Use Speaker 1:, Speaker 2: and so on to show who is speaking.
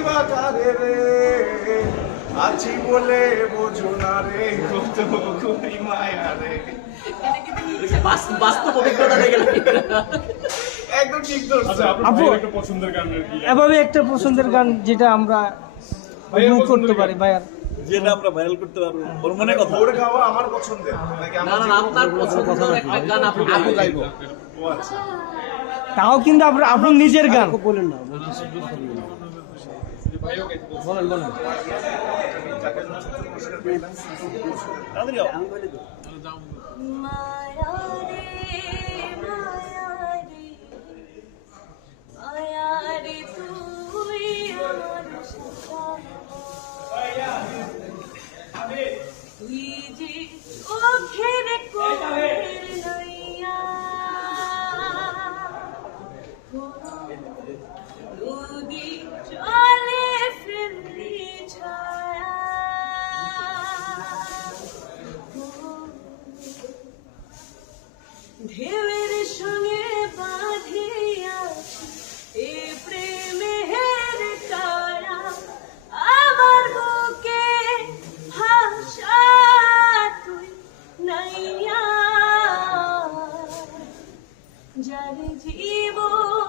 Speaker 1: বা কারে রে। আছি বলে বোঝো না রে। কত করি মায়া রে।
Speaker 2: বাস্তব অভিজ্ঞতা থেকে
Speaker 1: একদম ঠিক ধরছো।
Speaker 3: আচ্ছা আপনার
Speaker 4: আপু-
Speaker 3: একটা পছন্দের গান
Speaker 4: এভাবে একটা পছন্দের গান যেটা আমরা করতে পারি। ভাইয়ার
Speaker 5: যেটা আমরা ভাইরাল করতে পারব ওর মনে কথা?
Speaker 1: ওর গাওয়া আমার পছন্দের।
Speaker 2: না আপনার পছন্দের একটা গান আপনি
Speaker 5: আপু গাইবো।
Speaker 1: ও আচ্ছা।
Speaker 4: তাও কিন্তু আপনার আপনার নিজের গান।
Speaker 5: বলেন
Speaker 6: না। বলেন বলেন। রে ঢেউয়ের সঙ্গে বাঁধিয়া এ প্রেমের কারা আমার বুকে ভাষা তুই নাইয়া। যার জীবন